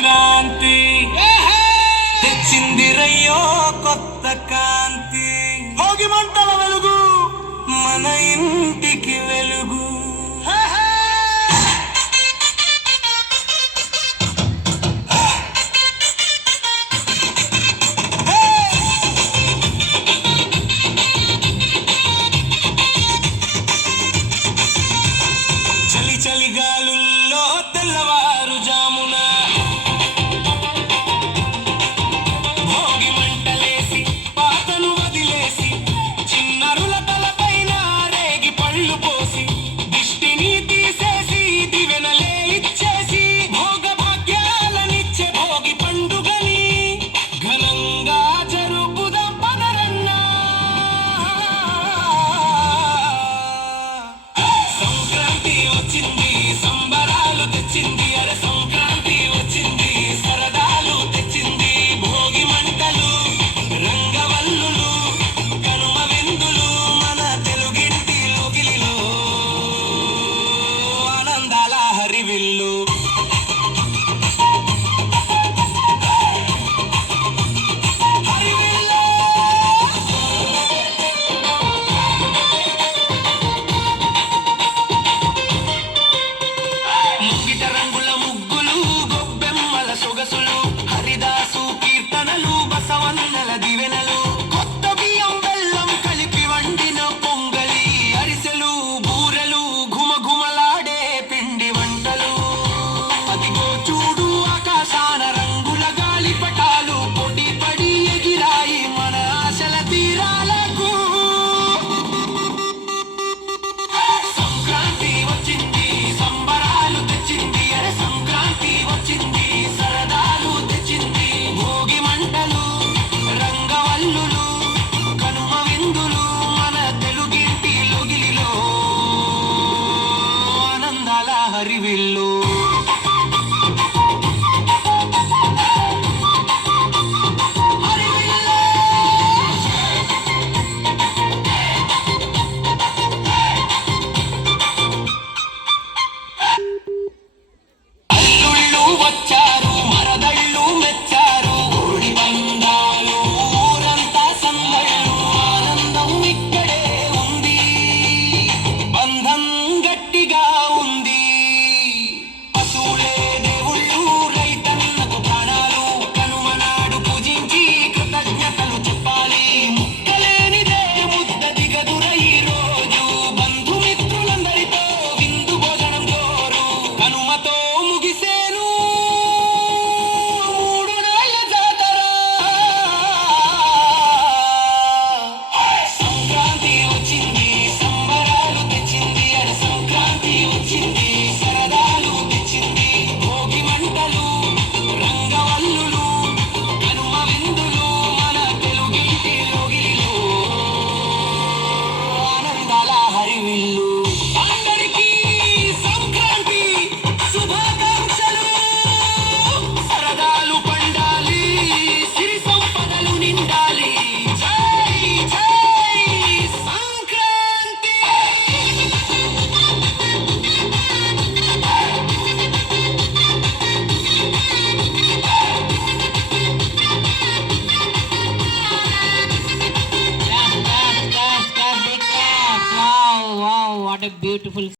క్రాంతి తెచ్చిందిరయ్యో కొత్త కాంతి, భోగి మంటల వెలుగు మన ఇంటికి వెలుగు. చలి చలిగాలుల్లో తెల్లవారు జామున భోగి మంటలేసి పాతను వదిలేసి చిన్నరుల తలపైన రేగి పళ్ళు పోసి దిష్టిని తీసేసి దివెనలే ఇచ్చేసి భోగ భాగ్యాలనిచ్చే భోగి పండుగని ఘనంగా జరుపుదాం పదరన్నా. సంక్రాంతి వచ్చింది, సంబరాలు తెచ్చింది, అరే సంక్రాంతి వచ్చింది, సరదాలు తెచ్చింది. భోగి మంటలు రంగవల్లులు కనుమ విందులు మన తెలుగింటి లోగిలిలో ఆనందాల హరివిల్లు. ముగిట రంగుల ముగ్గులు గొబ్బెమ్మల సొగసులు హరిదాసు కీర్తనలు బసవన్నెల దివెనలు కొత్త బియ్యం బెల్లం కలిపి వండిన పొంగలి అరిసెలు బూరెలు ఘుమఘుమలాడే పిండి వంటలు. అదిగో చూడు ఆకాశాన రంగుల గాలిపటాలు పొడి పడి ఎగిరాయి మన ఆశల తీరాలకు. సంక్రాంతి వచ్చింది, సంబరాలు తెచ్చింది, అరే సంక్రాంతి వచ్చింది, సరదాలు తెచ్చింది. భోగి మంటలు రంగవల్లులు కనుమ విందులు మన తెలుగింటి లోగిలిలో ఆనందాల హరివిల్లు. అల్లుళ్ళు వచ్చారు, మరదళ్ళు మెచ్చారు, కోడి బంధాలు ఊరంతా సందళ్ళు, ఆనందం ఇక్కడే ఉంది, బంధం గట్టిగా ఉంది. పశువులే దేవుళ్ళు, రైతన్నకు ప్రాణాలు, కనుమనాడు పూజించి కృతజ్ఞతలు చెప్పాలి. ముక్కలేనిదే ముద్ద దిగదుర ఈ రోజు, బంధుమిత్రులందరితో విందు భోజనం జోరు. కనుమతో ముగిసేను మూడు నాళ్ళ జాతర. సంక్రాంతి వచ్చింది, సంబరాలు తెచ్చింది, అరే సంక్రాంతి వచ్చింది, సరదాలు తెచ్చింది. భోగి మంటలు రంగవల్లులు కనుమ విందులు మన తెలుగింటి లోగిలిలో ఆనందాల హరివిల్లు. అందరికీ సంక్రాంతి శుభాకాంక్షలు. సరదాలు పండాలి, సిరి సంపదలు నిండాలి. జై జై Sankranti. Wow, wow, what a beautiful